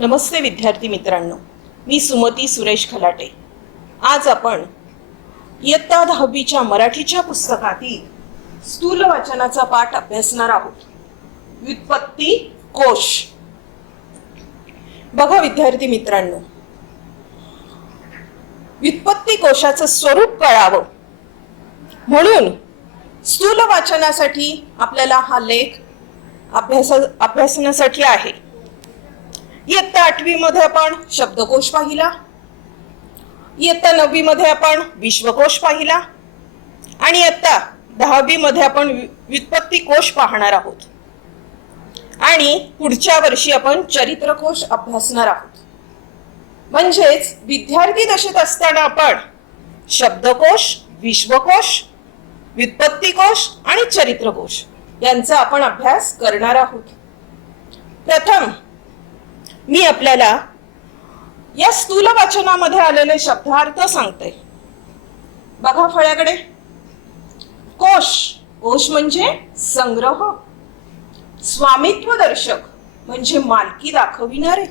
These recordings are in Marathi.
नमस्ते विद्यार्थी मित्रांनो, मी सुमती सुरेश खलाटे। आज आपण इयत्ता 10वीच्या मराठीच्या पुस्तकातील स्थूल वाचनाचा पाठ अभ्यासणार आहोत। व्युत्पत्ती कोश। बघा विद्यार्थी मित्रांनो, व्युत्पत्ती कोशाचं स्वरूप कळावं म्हणून स्थूल वाचनासाठी आपल्याला हा लेख अभ्यासण्यासाठी आहे। इयत्ता 8वी मध्ये आपण शब्दकोश पाहिला, इयत्ता 9वी मध्ये आपण विश्वकोश पाहिला आणि इयत्ता 10वी मध्ये आपण व्युत्पत्ती कोश पाहणार आहोत आणि पुढच्या वर्षी आपण चरित्रकोश अभ्यासणार आहोत। म्हणजेच विद्यार्थी दशेत असताना आपण शब्दकोश, विश्वकोश, व्युत्पत्ती कोश आणि चरित्रकोश यांचा आपण अभ्यास करणार आहोत। प्रथम मी आपल्याला या स्थूल वाचनामध्ये आलेले शब्दार्थ सांगते। बघा फळ्याकडे, कोश, कोश म्हणजे संग्रह, स्वामित्व दर्शक म्हणजे मालकी दाखविणारे,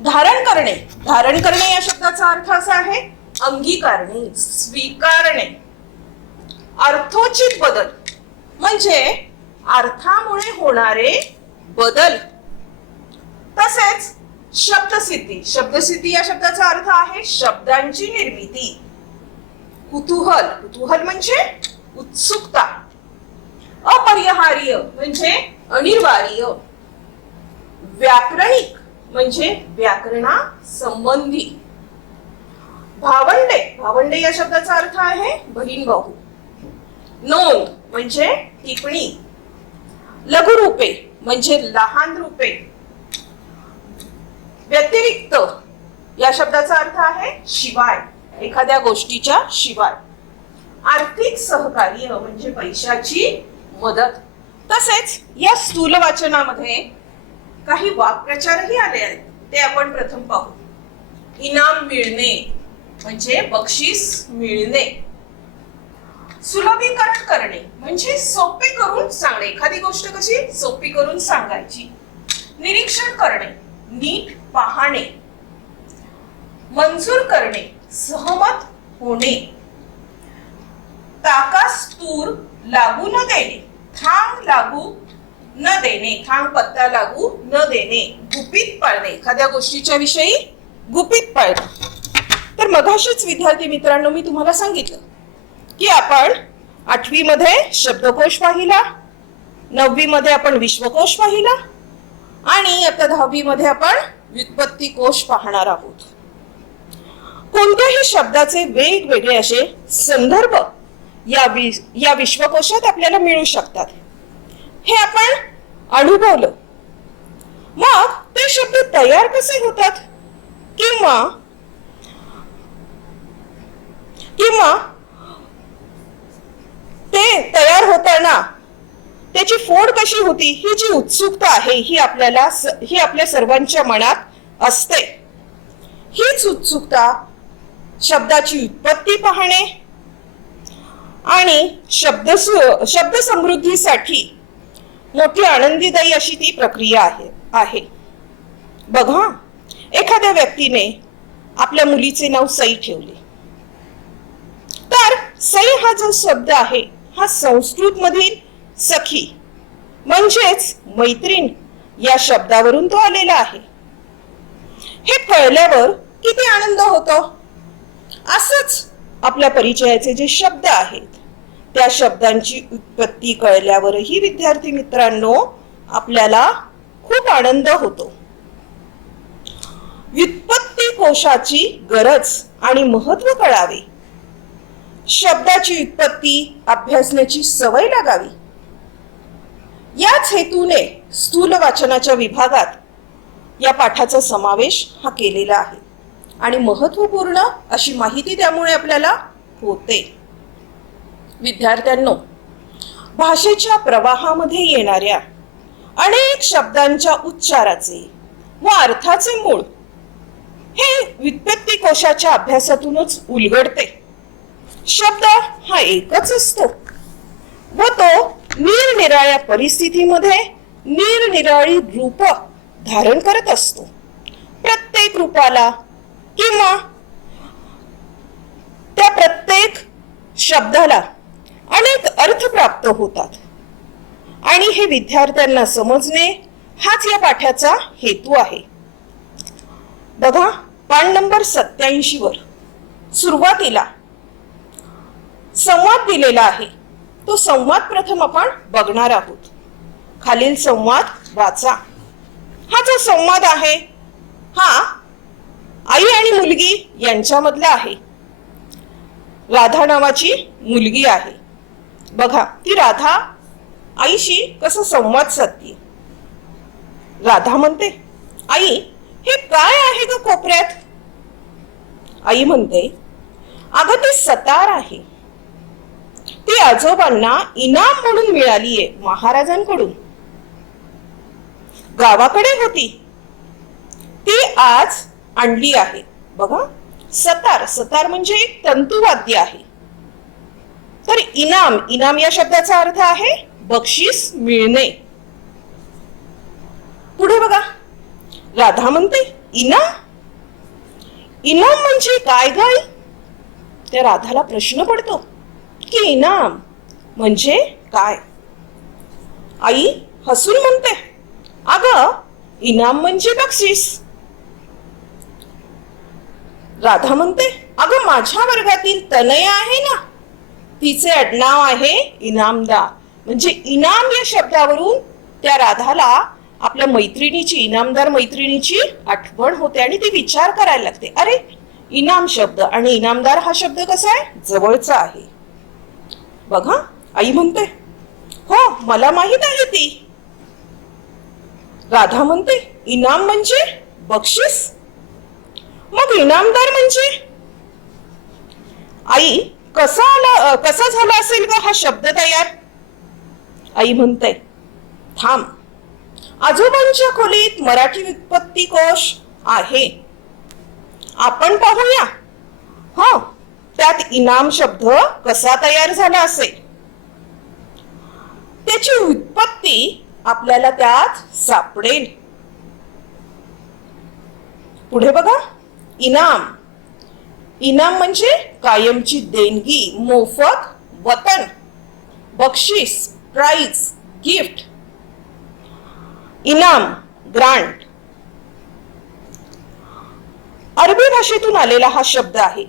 धारण करणे, धारण करणे या शब्दाचा अर्थ असा आहे अंगीकारणे, स्वीकारणे, अर्थोचित बदल म्हणजे अर्थामुळे होणारे बदल, तसेच शब्दसिद्धी, शब्दसिद्धी या शब्दाचा अर्थ आहे शब्दांची निर्मिती, कुतूहल, कुतूहल म्हणजे उत्सुकता, अपरिहार्य म्हणजे अनिवार्य, व्याकरणिक म्हणजे व्याकरणा संबंधी, भावंडे, भावंडे या शब्दाचा अर्थ आहे बहीण भाऊ, नोंद म्हणजे टिप्पणी, लघुरूपे म्हणजे लहान रूपे, व्यतिरिक्त या शब्दाचा अर्थ आहे शिवाय, एखाद्या गोष्टीच्या शिवाय, आर्थिक सहकार्य म्हणजे पैशाची मदत। तसेच या स्थूल वाचनामध्ये काही वाक्प्रचारही आले आहेत, ते आपण प्रथम पाहू। इनाम मिळणे म्हणजे बक्षीस मिळणे, सुलभीकरण करणे म्हणजे सोपे करून सांगणे, एखादी गोष्ट कशी सोपी करून सांगायची, निरीक्षण करणे, नीट पाहणे, मंजूर करणे, सहमत होणे, ताकास तूर लागू न देणे, थांग लागू न देणे, थांग पत्ता लागू न देणे, गुपित पाळणे, एखाद्या गोष्टीच्या विषयी गुपित पाळणे। तर मगाशीच विद्यार्थी मित्रांनो मी तुम्हाला सांगितलं की आपण 8वी मध्ये शब्दकोश पाहिला, 9वी मध्ये आपण विश्वकोश पाहिला आणि आता 10वी मध्ये आपण व्युत्पत्ती कोश पाहणार आहोत। कोणत्याही शब्दाचे वेगवेगळे असे संदर्भ या विश्वकोशात आपल्याला मिळू शकतात, हे आपण अनुभवलं। मग ते शब्द तयार कसे होतात किंवा ते तयार होताना त्याची फोड कशी होती, ही जी उत्सुकता आहे ही आपल्या सर्वांच्या मनात असते। हीच उत्सुकता शब्दाची उत्पत्ती पाहणे आणि शब्द समृद्धीसाठी मोठी आनंदीदायी अशी ती प्रक्रिया आहे। बघा, एखाद्या व्यक्तीने आपल्या मुलीचे नाव सई ठेवले, तर सई हा जो शब्द आहे हा संस्कृत मधील सखी म्हणजेच मैत्रीण या शब्दावरून तो आलेला आहे। हे कळल्यावर किती आनंद होतो। असंच आपल्या परिचयाचे जे शब्द आहेत त्या शब्दांची उत्पत्ती कळल्यावरही विद्यार्थी मित्रांनो आपल्याला खूप आनंद होतो। व्युत्पत्ती कोशाची गरज आणि महत्त्व कळावे, शब्दाची उत्पत्ती अभ्यासण्याची सवय लागावी, याच हेतूने स्थूल वाचनाच्या विभागात या पाठाचा समावेश हा केलेला आहे आणि महत्त्वपूर्ण अशी माहिती त्यामुळे आपल्याला होते। विद्यार्थ्यांनो, भाषेच्या प्रवाहामध्ये येणाऱ्या अनेक शब्दांच्या उच्चाराचे व अर्थाचे मूळ हे व्युत्पत्ती कोशाच्या अभ्यासातूनच उलगडते। शब्द हा एकच असतो व तो निरनिराळ्या परिस्थितीमध्ये निरनिराळी रूप धारण करत असतो. प्रत्येक रूपाला किंवा त्या प्रत्येक शब्दाला अनेक अर्थ प्राप्त होतात आणि हे विद्यार्थ्यांना समजणे हाच या पाठाचा हेतू आहे. बघा, पान नंबर 87 वर सुरुवातीला संवाद दिलेला आहे. तो संवाद प्रथम आपण बघणार आहोत. खालील संवाद वाचा. हा जो संवाद आहे हा आई आणि मुलगी यांच्यामधला आहे. राधा नावाची मुलगी आहे. बघा, ती राधा आईशी कसं संवाद साधते. राधा म्हणते, आई हे काय आहे ग कोपऱ्यात? आई म्हणते, अगं ते सतार आहे. ती आजोबांना इनाम म्हणून मिळालीये महाराजांकडून. गावाकडे होती, ती आज आणली आहे. बघा, सतार, सतार म्हणजे एक तंतुवाद्य आहे. तर इनाम, इनाम या शब्दाचा अर्थ आहे बक्षीस मिळणे. पुढे बघा, राधा म्हणते, इनाम, इनाम म्हणजे काय गाय? त्या राधाला प्रश्न पडतो की इनाम म्हणजे काय? आई हसून म्हणते, अगं इनाम म्हणजे बक्षीस. राधा म्हणते, अगं माझ्या वर्गातील तनया आहे ना, तिचे आडनाव आहे इनामदार. म्हणजे इनाम या शब्दावरून त्या राधाला आपल्या मैत्रिणीची, इनामदार मैत्रिणीची आठवण होते आणि ती विचार करायला लागते, अरे इनाम शब्द आणि इनामदार हा शब्द कसा आहे, जवळचा आहे. बघा, आई म्हणते, हो मला माहित आहे ती. राधा म्हणते, इनाम म्हणजे बक्षीस, मग इनामदार म्हणजे? आई कसा झाला असेल का हा शब्द तयार? आई म्हणते, थांब, आजोबांच्या खोलीत मराठी व्युत्पत्ती कोश आहे, आपण पाहूया. हो, त्यात इनाम शब्द कसा तयार झाला असेल त्याची व्युत्पत्ती आपल्याला त्यात सापडेल. पुढे बघा, इनाम, इनाम म्हणजे कायमची देणगी, मोफत वतन, बक्षीस, प्राइज, गिफ्ट. इनाम, ग्रांट. अरबी भाषेतून आलेला हा शब्द आहे.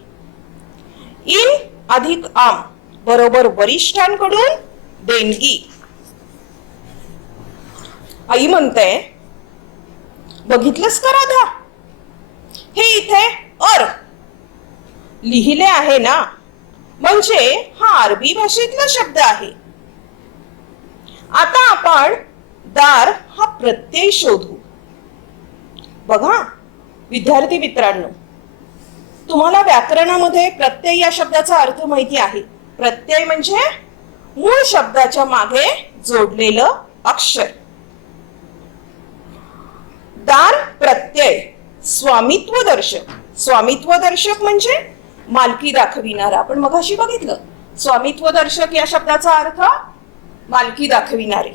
इन अधिक आम बरोबर वरिष्ठांकडून देणगी. आई म्हणते, बघितलंस का राधा, हे इथे अर लिहिले आहे ना, म्हणजे हा अरबी भाषेतला शब्द आहे. आता आपण दार हा प्रत्यय शोधू. बघा विद्यार्थी मित्रांनो, तुम्हाला व्याकरणामध्ये प्रत्यय या शब्दाचा अर्थ माहिती आहे. प्रत्यय म्हणजे मूळ शब्दाच्या मागे जोडलेलं अक्षर. दार प्रत्यय स्वामित्व दर्शक. स्वामित्व दर्शक म्हणजे मालकी दाखविणारा. आपण मगाशी बघितलं, स्वामित्व दर्शक या शब्दाचा अर्थ मालकी दाखविणारे.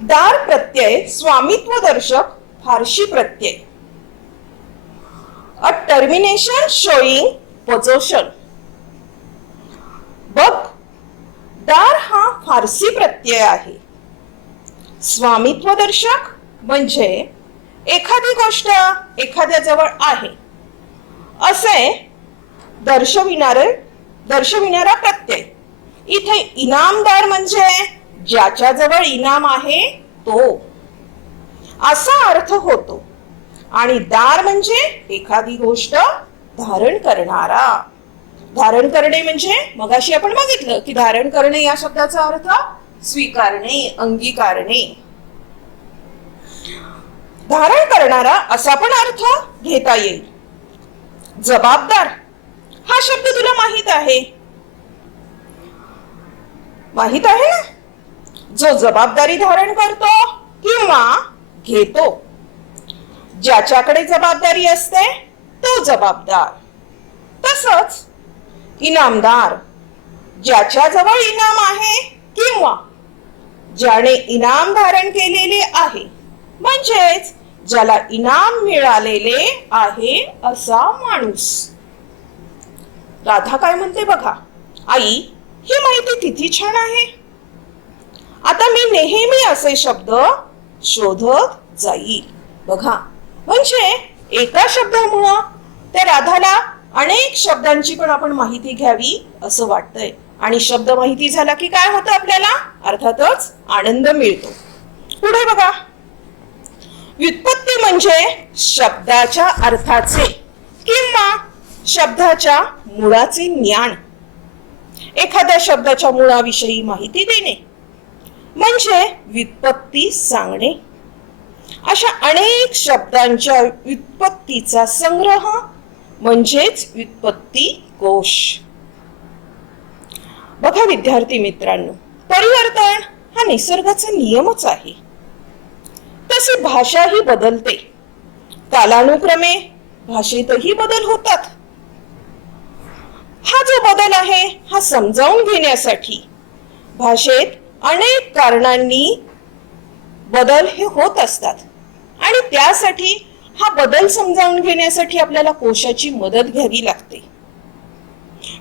दार प्रत्यय स्वामित्व दर्शक फारशी प्रत्यय. अ टर्मिनेशन शोईंग पोझेशन. बघ, दार हा फारसी प्रत्यय आहे. स्वामित्व दर्शक म्हणजे एखादी गोष्ट एखाद्या जवळ आहे असे दर्शविणारा प्रत्यय. इथे इनामदार म्हणजे ज्याच्या जवळ इनाम आहे तो, असा अर्थ होतो. आणि दार म्हणजे एखादी गोष्ट धारण करणारा. धारण करणे म्हणजे मगाशी आपण बघितलं की धारण करणे या शब्दाचा अर्थ स्वीकारणे, अंगीकारणे. धारण करणारा असा पण अर्थ घेता येईल. जबाबदार हा शब्द तुला माहित आहे ना, जो जबाबदारी धारण करतो किंवा घेतो. ज्याच्याकडे जबाबदारी असते तो जबाबदार. तसंच इनामदार, ज्याच्या जवळ इनाम आहे किंवा ज्याने इनाम धारण केलेले आहे, म्हणजेच ज्याला इनाम मिळालेले आहे असा माणूस. राधा काय म्हणते बघा, आई ही माहिती किती छान आहे. आता मी नेहमी असे शब्द शोधत जाईल. बघा, म्हणजे एका शब्दामुळं त्या राधाला अनेक शब्दांची पण आपण माहिती घ्यावी असं वाटतंय. आणि शब्द माहिती झाला की काय होतं आपल्याला? अर्थातच आनंद मिळतो. पुढे बघा, व्युत्पत्ती म्हणजे शब्दाच्या अर्थाचे किंवा शब्दाच्या मुळाचे ज्ञान. एखाद्या शब्दाच्या मुळाविषयी माहिती देणे म्हणजे व्युत्पत्ती सांगणे. अशा अनेक शब्दांच्या व्युत्पत्तीचा संग्रह म्हणजेच व्युत्पत्ती कोश. बघा विद्यार्थी मित्रांनो, परिवर्तन हा निसर्गाचा नियमच आहे. तसे भाषाही बदलते. कालानुक्रमे भाषेतही बदल होतात. हा जो बदल आहे हा समजावून घेण्यासाठी भाषेत अनेक कारणांनी बदल हे होत असतात आणि त्यासाठी हा बदल समजावून घेण्यासाठी आपल्याला कोशाची मदत घ्यावी लागते.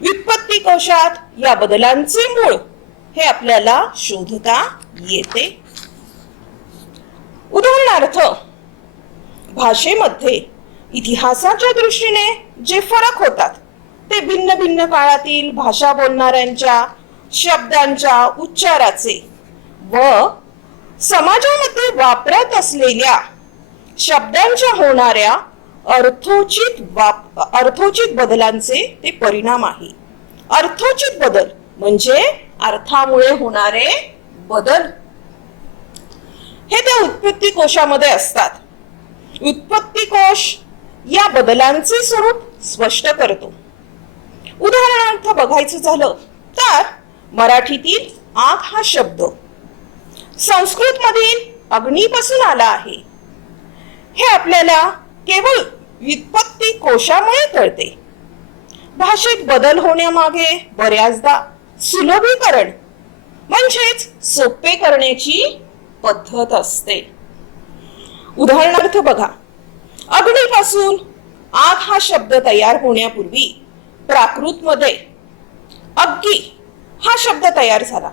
व्युत्पत्ती कोशात या बदलांचे मूळ हे आपल्याला शोधता येते. उदाहरणार्थ, भाषेमध्ये इतिहासाच्या दृष्टीने जे फरक होतात ते भिन्न भिन्न काळातील भाषा बोलणाऱ्यांच्या शब्दांच्या उच्चाराचे व समाजामध्ये वापरत असलेल्या शब्दांच्या होणाऱ्या अर्थोचित बदलांचे ते परिणाम आहे. अर्थोचित बदल म्हणजे अर्थामुळे होणारे बदल हे त्या उत्पत्ती कोशामध्ये असतात. उत्पत्ती कोश या बदलांचे स्वरूप स्पष्ट करतो. उदाहरणार्थ बघायचं झालं तर मराठीतील आग हा शब्द संस्कृत मधील अग्नीपासून आला आहे हे आपल्याला केवळ व्युत्पत्ती कोशामुळे कळते. भाषेत बदल होण्यामागे बऱ्याचदा सुलभीकरण म्हणजेच सोपे करण्याची पद्धत असते. उदाहरणार्थ बघा, अग्नीपासून आग हा शब्द तयार होण्यापूर्वी प्राकृत मध्ये अग्गी हा शब्द तयार झाला.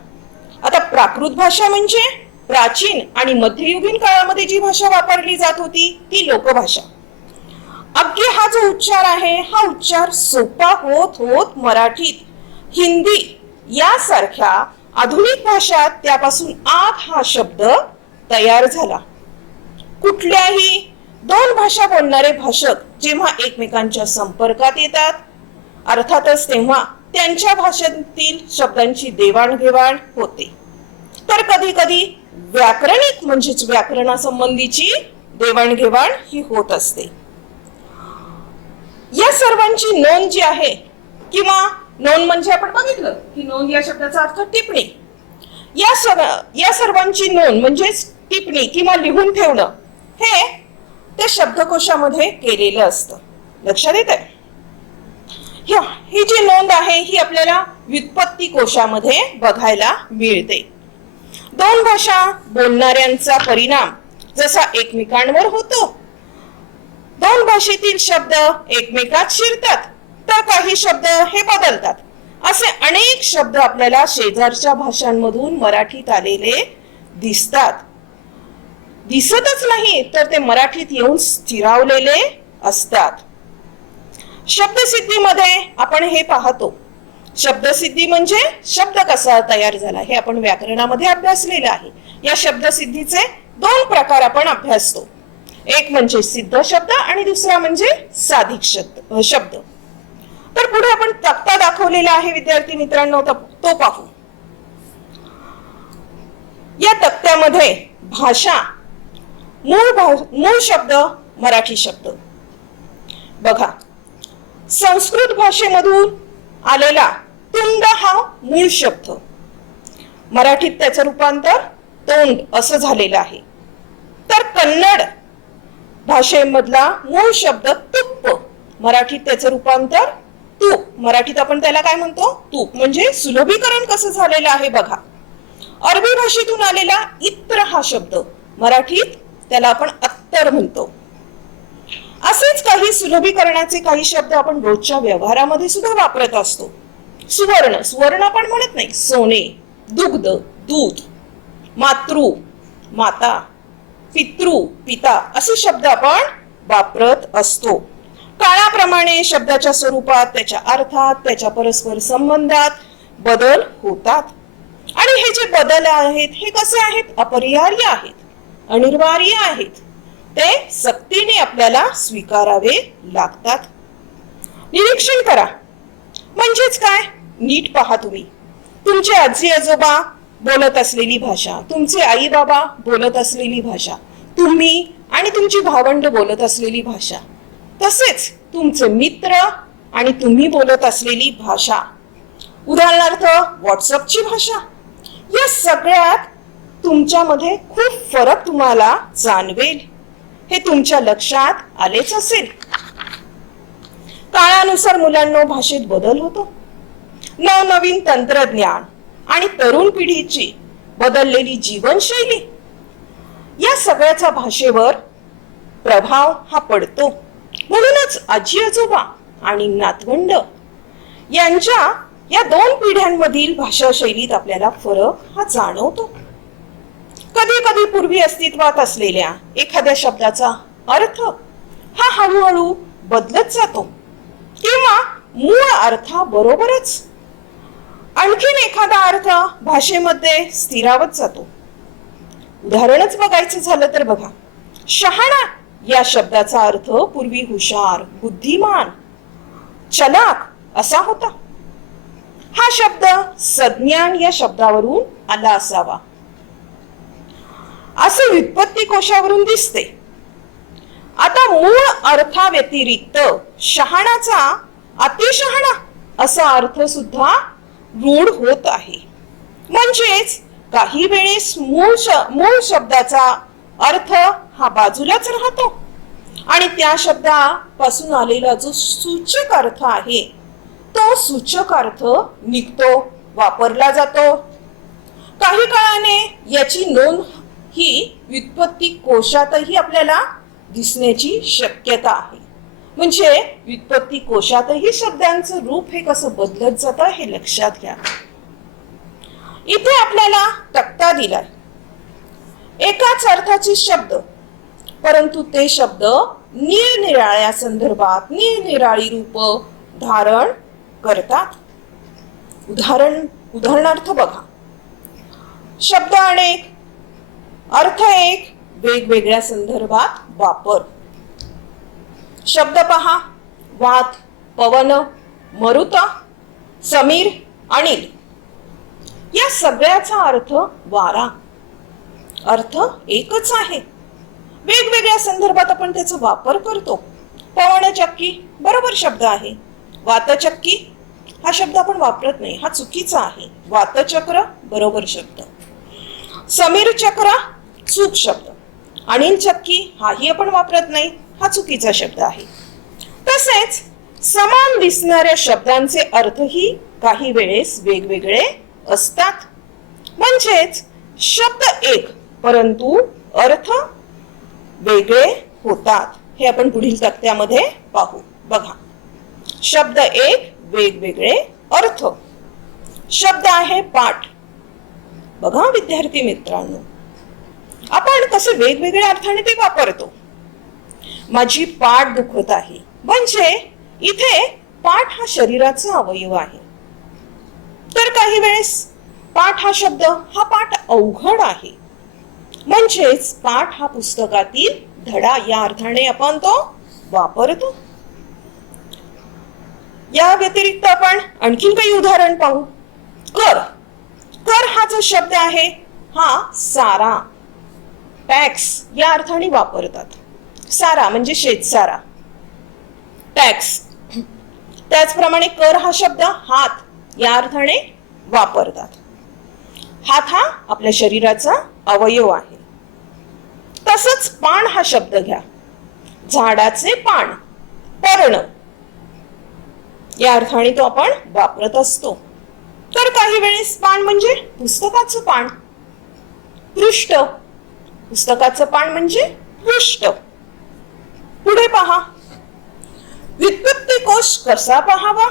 आता प्राकृत भाषा म्हणजे प्राचीन आणि मध्ययुगीन काळामध्ये जी भाषा वापरली जात होती ती लोकभाषा. अग्गी हा जो उच्चार आहे हा उच्चार सोपा होत होत मराठीत, हिंदी यासारख्या आधुनिक भाषात त्यापासून आग हा शब्द तयार झाला. कुठल्याही दोन भाषा बोलणारे भाषक जेव्हा एकमेकांच्या संपर्कात येतात अर्थातच तेव्हा त्यांच्या भाषेतील शब्दांची देवाणघेवाण होते. तर कधी कधी व्याकरणिक म्हणजेच व्याकरणासंबंधीची देवाणघेवाण ही होत असते. या सर्वांची नोंद जी आहे किंवा नोंद म्हणजे आपण बघितलं की नोंद या शब्दाचा अर्थ टिप्पणी. या सर्वांची नोंद म्हणजेच टिप्पणी किंवा लिहून ठेवणं हे त्या शब्दकोशामध्ये केलेलं असतं. लक्षात येत आहे? ही जी नोंद आहे ही आपल्याला व्युत्पत्ती कोशामध्ये बघायला मिळते. दोन भाषा बोलणाऱ्यांचा परिणाम जसा एकमेकांवर होतो, दोन भाषेतील शब्द एकमेकात शिरतात तर काही शब्द हे बदलतात. असे अनेक शब्द आपल्याला शेजारच्या भाषांमधून मराठीत आलेले दिसतात. दिसतच नाही तर ते मराठीत येऊन स्थिरावलेले असतात. शब्दसिद्धीमध्ये आपण हे पाहतो. शब्दसिद्धी म्हणजे शब्द कसा तयार झाला हे आपण व्याकरणामध्ये अभ्यासलेलं आहे. या शब्दसिद्धीचे दोन प्रकार आपण अभ्यासतो. एक म्हणजे सिद्ध शब्द आणि दुसरा म्हणजे साधिक शब्द. तर पुढे आपण तक्ता दाखवलेला आहे विद्यार्थी मित्रांनो, तो पाहू. या तक्त्यामध्ये भाषा, मूळ शब्द, मराठी शब्द. बघा, संस्कृत भाषेमधून आलेला तुंड हा मूळ शब्द, मराठीत त्याचं रूपांतर तोंड असं झालेलं आहे. तर कन्नड भाषेमधला मूळ शब्द तुप्प, मराठीत त्याचं रूपांतर तूप, मराठीत आपण त्याला काय म्हणतो? तूप. म्हणजे सुलभीकरण कसं झालेलं आहे बघा. अरबी भाषेतून आलेला इत्र हा शब्द मराठीत त्याला आपण अत्तर म्हणतो. असेच काही सुलभीकरणाचे काही शब्द आपण रोजच्या व्यवहारामध्ये सुद्धा वापरत असतो. सुवर्ण, सुवर्ण आपण म्हणत नाही. सोने, दुग्ध, दूध, मातृ, माता, पितृ, पिता असे शब्द आपण वापरत असतो. काळाप्रमाणे शब्दाच्या स्वरूपात, त्याच्या अर्थात, त्याच्या परस्पर संबंधात बदल होतात. आणि हे जे बदल आहेत हे कसे आहेत? अपरिहार्य आहेत, अनिवार्य आहेत. ते सक्तीने आपल्याला स्वीकारावे लागतात. निरीक्षण करा म्हणजेच काय? नीट पहा तुम्ही. तुमचे आजी आजोबा बोलत असलेली भाषा, तुमचे आई बाबा बोलत असलेली भाषा, तुम्ही आणि तुमची भावंड बोलत असलेली भाषा, तसेच तुमचे मित्र आणि तुम्ही बोलत असलेली भाषा, उदाहरणार्थ व्हॉट्सअपची भाषा, या सगळ्यात तुमच्यामध्ये खूप फरक तुम्हाला जाणवेल. हे तुमच्या लक्षात आलेच असेल. काळानुसार मुलांना भाषेत बदल होतो. नवनवीन तंत्रज्ञान आणि तरुण पिढीची बदललेली जीवनशैली या सगळ्याचा भाषेवर प्रभाव हा पडतो. म्हणूनच आजी आजोबा आणि नातवंड यांच्या या दोन पिढ्यांमधील भाषा शैलीत आपल्याला फरक हा जाणवतो. कधी कधी पूर्वी अस्तित्वात असलेल्या एखाद्या शब्दाचा अर्थ हा हळूहळू बदलत जातो किंवा मूळ अर्थाबरोबरच आणखीन एखादा अर्थ भाषेमध्ये स्थिरावत जातो. उदाहरणच बघायचं झालं तर बघा, शहाणा या शब्दाचा अर्थ पूर्वी हुशार, बुद्धिमान, चलाक असा होता. हा शब्द सज्ञान या शब्दावरून आला असावा असे व्युत्पत्ती कोशावरून दिसते. आता मूळ अर्थाव्यतिरिक्त शहाणाचा अतिशहाणा असा अर्थ सुद्धा रूढ होत आहे. म्हणजेच काही वेळेस मूळ शब्दाचा अर्थ हा बाजूलाच राहतो आणि त्या शब्दापासून आलेला जो सूचक अर्थ आहे तो सूचक अर्थ निघतो, वापरला जातो. काही काळाने याची नोंद ही व्युत्पत्ती कोशातही आपल्याला दिसण्याची शक्यता आहे. म्हणजे व्युत्पत्ती कोशातही शब्दांचं रूप हे कसं बदलत जातं हे लक्षात घ्या. इथे आपल्याला तक्ता दिलाय. एकाच अर्थाचे शब्द, परंतु ते शब्द निरनिराळ्या संदर्भात निरनिराळी रूप धारण करतात. उदाहरणार्थ बघा, शब्द अनेक, अर्थ एक, वेगवेगळ्या संदर्भात वापर. शब्द पहा, वात, पवन, मरुत, समीर, अनिल या सगळ्याचा अर्थ वारा. अर्थ एकच आहे, वेगवेगळ्या संदर्भात आपण त्याचा वापर करतो. पवनचक्की बरोबर शब्द आहे. वातचक्की हा शब्द आपण वापरत नाही, हा चुकीचा आहे. वातचक्र बरोबर शब्द. समीर चक्र चूक शब्द. अनिल चक्की हाही आपण वापरत नाही, हा चुकीचा शब्द आहे. तसेच समान दिसणाऱ्या शब्दांचे अर्थही काही वेळेस वेगवेगळे असतात. म्हणजेच शब्द एक परंतु अर्थ वेगळे होतात. हे आपण पुढील तक्त्यामध्ये पाहू. बघा, शब्द एक, वेगवेगळे अर्थ. शब्द आहे पाठ. बघा विद्यार्थी मित्रांनो, आपण कसे वेगवेगळ्या अर्थाने ते वापरतो. माझी पाठ दुखत आहे, म्हणजे इथे पाठ हा शरीराचा अवयव आहे. तर काही वेळेस पाठ हा शब्द हा पाठ अवघड आहे, म्हणजेच पाठ हा पुस्तकातील धडा या अर्थाने आपण तो वापरतो. या व्यतिरिक्त आपण आणखीन काही उदाहरण पाहू. कर. कर हा जो शब्द आहे हा सारा, टॅक्स या अर्थाने वापरतात. सारा म्हणजे शेतसारा, टॅक्स. त्याचप्रमाणे कर हा शब्द हात या अर्थाने वापरतात. हात हा आपल्या शरीराचा अवयव आहे. तसंच पान हा शब्द घ्या. झाडाचे पान, पर्ण या अर्थाने तो आपण वापरत असतो. तर काही वेळेस पान म्हणजे पुस्तकाचं पान, पृष्ठ. पुस्तकाचं पान म्हणजे पृष्ठ. पुढे पहा. व्युत्पत्ती कोश कसा पाहावा?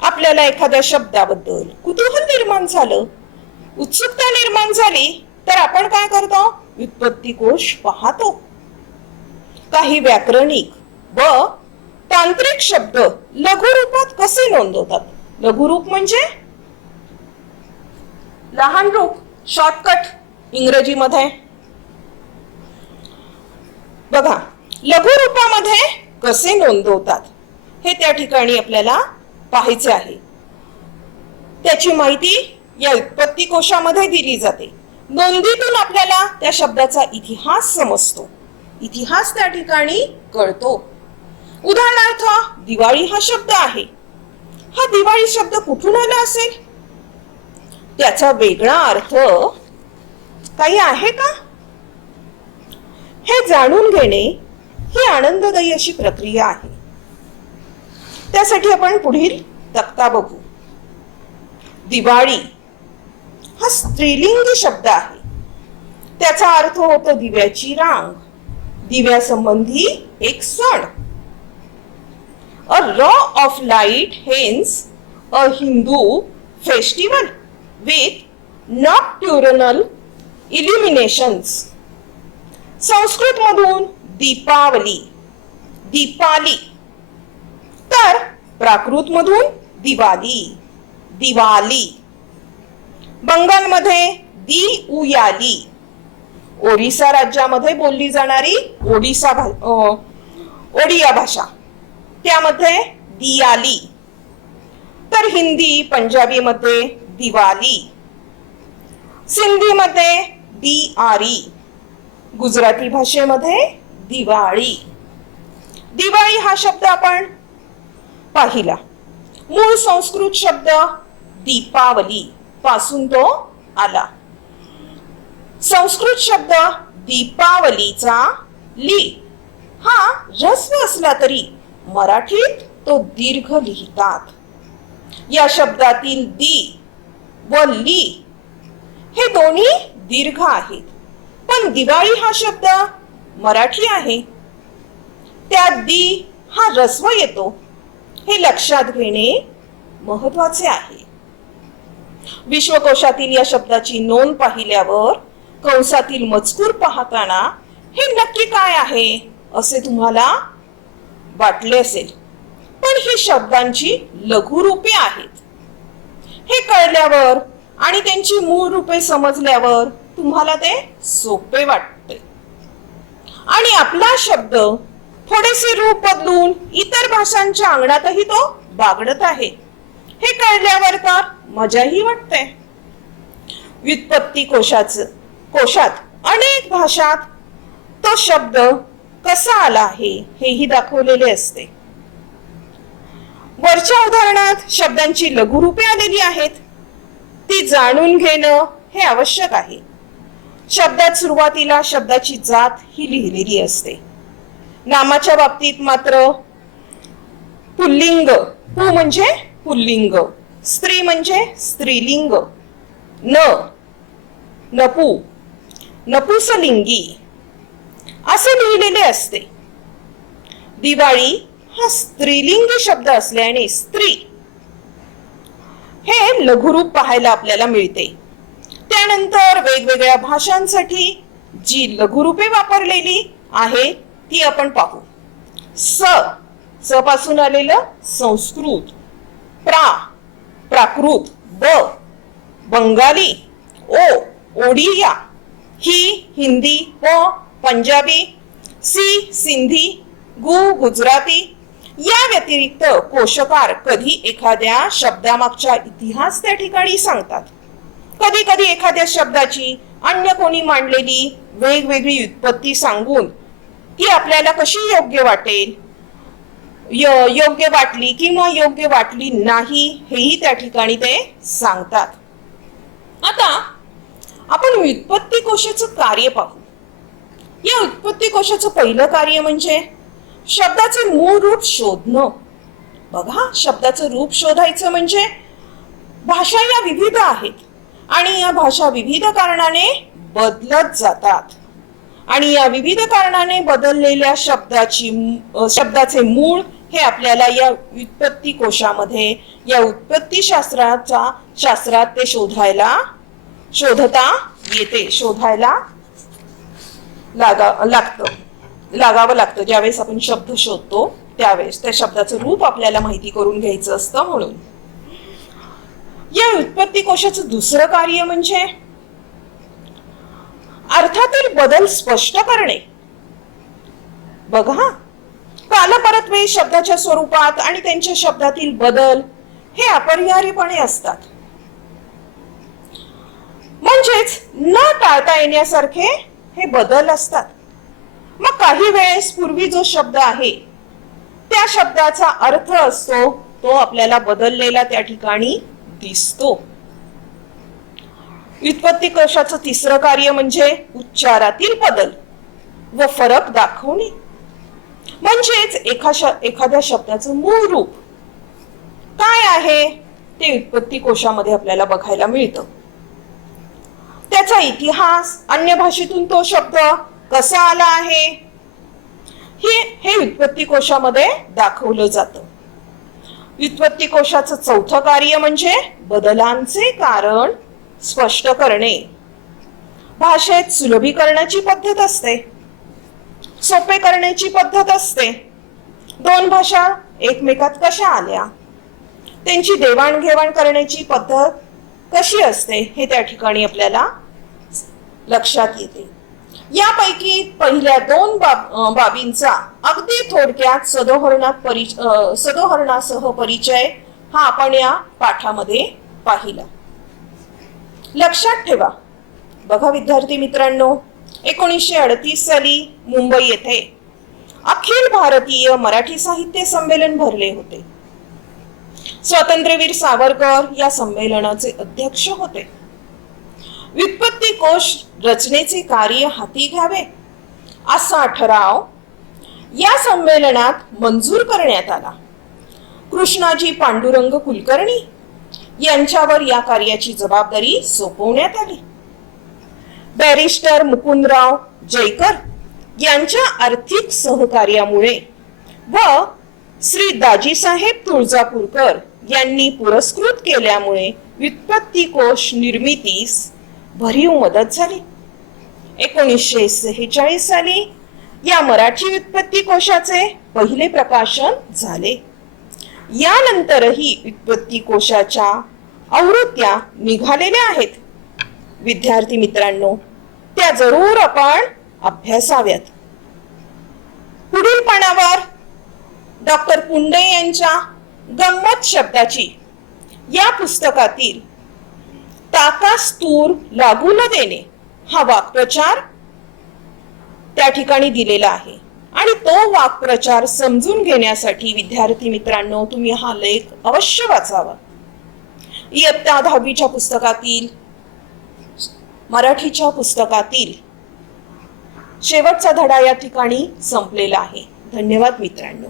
आपल्याला एखाद्या शब्दाबद्दल कुतूहल निर्माण झालं, उत्सुकता निर्माण झाली तर आपण काय करतो? व्युत्पत्ती कोश पाहतो. काही व्याकरणिक व तांत्रिक शब्द लघुरूपात कसे नोंदवतात? लघुरूप म्हणजे लहान रूप, शॉर्टकट इंग्रजीमध्ये. बघा, लघुरूपामध्ये कसे नोंदवतात हे त्या ठिकाणी आपल्याला पाहायचे आहे. त्याची माहिती या व्युत्पत्ती कोशामध्ये दिली जाते. नोंदीतून आपल्याला त्या शब्दाचा इतिहास समजतो, इतिहास त्या ठिकाणी कळतो. उदाहरणार्थ, दिवाळी हा शब्द आहे. हा दिवाळी शब्द कुठून आला असेल? त्याचा वेगळा अर्थ काही आहे का? हे जाणून घेणे ही आनंददायी अशी प्रक्रिया आहे. त्यासाठी आपण पुढील तक्ता बघू. दिवाळी हा स्त्रीलिंगी शब्द आहे. त्याचा अर्थ होतो दिव्याची रांग, दिव्यासंबंधी एक सण. A raw of light, hence a Hindu festival with nocturnal illuminations. Sanskrit मधून दीपावली, दीपाली. तर प्राकृत मधून दिवाली, दिवाली. बंगालमध्ये दिउयाली. ओडिसा राज्यामध्ये बोलली जाणारी ओडिया भाषा, त्यामध्ये दियाली. तर हिंदी, पंजाबी मध्ये दिवाली, सिंधी मध्ये दिआरी, गुजराती भाषेमध्ये दिवाळी. दिवाळी हा शब्द आपण पाहिला. मूळ संस्कृत शब्द दीपावली पासून तो आला. संस्कृत शब्द दीपावलीचा ली हा ह्रस्व असला तरी मराठीत तो दीर्घ लिहितात. या शब्दातील दी व ली हे दोन्ही दीर्घ आहेत, पण दिवाळी हा शब्द मराठी आहे, त्यात दी हा ह्रस्व येतो. हे लक्षात घेणे महत्वाचे आहे. विश्वकोशातील या शब्दाची नोंद पाहिल्यावर कंसातील मजकूर पाहताना हे नक्की काय आहे असे तुम्हाला वाटले असेल, पण ही शब्दांची लघुरूपे आहेत. हे कळल्यावर आणि त्यांची मूळ रूपे समजल्यावर तुम्हाला ते सोपे वाटते आणि आपला शब्द थोडेसे रूप बदलून इतर भाषांच्या अंगणातही तो बागडत आहे हे कळल्यावर तर मजाही वाटते. व्युत्पत्ती कोशात अनेक भाषात तो शब्द कसा आला आहे हेही दाखवलेले असते. वरच्या उदाहरणात शब्दांची लघुरूपे आलेली आहेत, ती जाणून घेणं हे आवश्यक आहे. शब्दात सुरुवातीला शब्दाची जात ही लिहिलेली असते. नामाच्या बाबतीत मात्र पुल्लिंग, पु म्हणजे पुल्लिंग, स्त्री म्हणजे स्त्रीलिंग, नपु, नपुसलिंगी असे लिहिलेले असते. दिवाळी हा स्त्रीलिंगी शब्द असल्याने स्त्री हे लघुरूप पाहायला आपल्याला मिळते. त्यानंतर वेगवेगळ्या भाषांसाठी जी लघुरूपे वापरलेली आहे ती आपण पाहू. स पासून आलेलं संस्कृत, प्राकृत, बंगाली, ओडिया ही हिंदी व पंजाबी, सिंधी, गुजराती. या व्यतिरिक्त कोशकार कधी एखाद्या शब्दामागचा इतिहास त्या ठिकाणी सांगतात. कधी कधी एखाद्या शब्दाची अन्य कोणी मांडलेली वेगवेगळी व्युत्पत्ती सांगून ती आपल्याला कशी योग्य वाटेल, योग्य वाटली किंवा योग्य वाटली नाही हेही त्या ठिकाणी ते सांगतात. आता आपण व्युत्पत्ती कोशाचं कार्य पाहू. या व्युत्पत्ती कोशाचं पहिलं कार्य म्हणजे शब्दाचे मूळ रूप शोधणं. बघा, शब्दाचं रूप शोधायचं म्हणजे भाषा या विविध आहेत. आणि या भाषा विविध कारणाने बदलत जातात आणि या विविध कारणाने बदललेल्या शब्दाचे मूळ हे आपल्याला या व्युत्पत्ती कोशामध्ये या उत्पत्ती शास्त्रात ते शोधायला लागावं लागतं. ज्यावेळेस आपण शब्द शोधतो त्यावेळेस त्या शब्दाचं रूप आपल्याला माहिती करून घ्यायचं असतं. म्हणून या व्युत्पत्ती कोशाचं दुसरं कार्य म्हणजे अर्थातील बदल स्पष्ट करणे. बघा, कालपरत्वे शब्दाच्या स्वरूपात आणि त्यांच्या शब्दातील बदल हे अपरिहार्यपणे असतात. म्हणजेच न टाळता येण्यासारखे हे बदल असतात. मग काही वेळेस पूर्वी जो शब्द आहे त्या शब्दाचा अर्थ असतो तो आपल्याला बदललेला त्या ठिकाणी दिसतो. व्युत्पत्ती कोशाचं तिसरं कार्य म्हणजे उच्चारातील बदल व फरक दाखवणे. म्हणजेच एखाद्या शब्दाचं मूळ रूप काय आहे ते व्युत्पत्ती कोशामध्ये आपल्याला बघायला मिळतं. त्याचा इतिहास, अन्य भाषेतून तो शब्द कसा आला आहे हे व्युत्पत्ती कोशामध्ये दाखवलं जातं. व्युत्पत्ती कोशाचं चौथं कार्य म्हणजे बदलांचे कारण स्पष्ट करणे. भाषेत सुलभीकरणाची पद्धत असते, सोपे करण्याची पद्धत असते. दोन भाषा एकमेकात कशा आल्या, त्यांची देवाणघेवाण करण्याची पद्धत कशी असते हे त्या ठिकाणी आपल्याला लक्षात येते. यापैकी पहिल्या दोन बाबींचा अगदी थोडक्यात सदोहरणासह परिचय हा आपण या पाठामध्ये पाहिला. लक्षात ठेवा. बघा विद्यार्थी मित्रांनो, 1938 साली मुंबई येथे अखिल भारतीय मराठी साहित्य संमेलन भरले होते. स्वातंत्र्यवीर सावरकर या संमेलनाचे अध्यक्ष होते. व्युत्पत्ती कोश रचनेचे कार्य हाती घ्यावे असा ठराव या संमेलनात मंजूर करण्यात आला. कृष्णाजी पांडुरंग कुलकर्णी यांच्यावर या कार्याची जबाबदारी सोपवण्यात आली. बॅरिस्टर मुकुंदराव जयकर यांच्या आर्थिक सहकार्यामुळे व श्री दाजीसाहेब तुळजापूरकर यांनी पुरस्कृत केल्यामुळे व्युत्पत्ती कोश निर्मितीस भरीव मदत झाली. 1946 साली या मराठी व्युत्पत्ती कोशाचे पहिले प्रकाशन झाले. यानंतरही व्युत्पत्ती कोशाच्या आवृत्त्या निघालेल्या आहेत. विद्यार्थी मित्रांनो, त्या जरूर आपण अभ्यासाव्यात. पुढील पानावर डॉक्टर पुंडे यांच्या गंमत शब्दाची या पुस्तकातील ताकास तूर लागू न देणे हा वाक्प्रचार त्या ठिकाणी दिलेला आहे आणि तो वाक्प्रचार समजून घेण्यासाठी विद्यार्थी मित्रांनो तुम्ही हा लेख अवश्य वाचावा. इयत्ता 10वीच्या पुस्तकातील मराठीच्या पुस्तकातील शेवटचा धडा या ठिकाणी संपलेला आहे. धन्यवाद मित्रांनो.